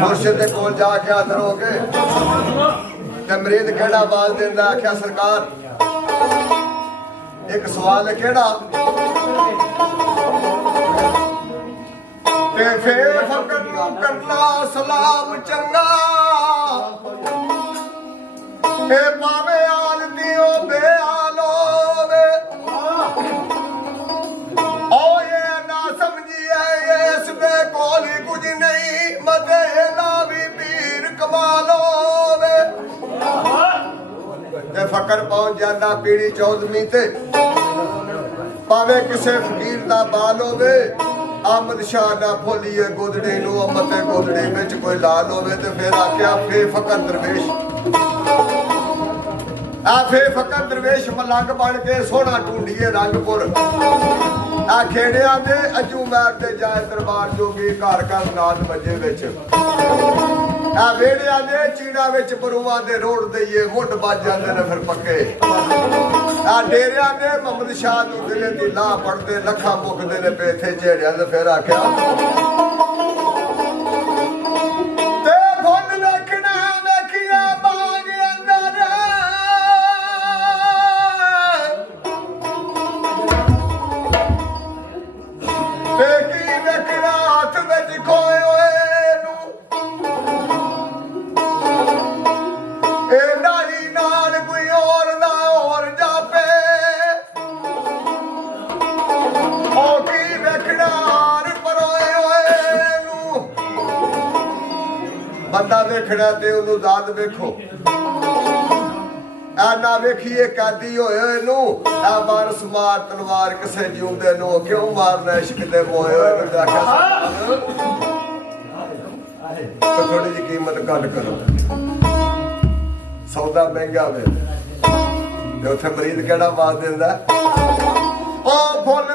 मुर्शिद दे कोल जाके हाजिर हो गए ते मरीद केड़ा आवाज देंदा आख्या सरकार एक सवाल है केड़ा ते फिर फकर नू करना सलाम चंगा ए पावे आल दियो बेआलो वे ओ ये ना समझिए इस बे कोली कुछ नहीं मते ना भी पीर कमालो वे ते फकर पहुंच जाना पीड़ी 14वीं ते पावे किसे फकीर दा बाल होवे आमद शाह ना भोलीए गोदड़ी नू मते गोदड़ी विच कोई लाल होवे ते फिर आख्या फे फकर दरवेश आ फे फकर दरवेश मलंग बन के सोहना ढूंढिए रंगपुर आ खेड़िया दे अजू मैर ते जाए दरबार जोगी घर घर नाद मजे विच आ वेड़िया दे चीड़ा विच बरूआ दे रोड़ दईए मुंड बज जांदे ने फिर पक्के आ डेरिया दे मोहम्मद शाह नू दिले दी लाह पड़दे लखा मुकदे ने पेथे झेड़िया ते फिर आख्या ते फुल वेखना वेखिया बाग अंदर ते की वेखना हाथ विच खोए होए बंदा वेखना ते उन्होंने दाद वेखो आ ना वेखिए कैदी होए नू आ वारस मार तलवार किसे जिउंदे नू क्यों मारना इश्क दे मोए होए नू आख्या तो थोड़ी जी कीमत गल करो सौदा महंगा वे ते उत्थे मरीद केड़ा आवाज देंदा ओ फुल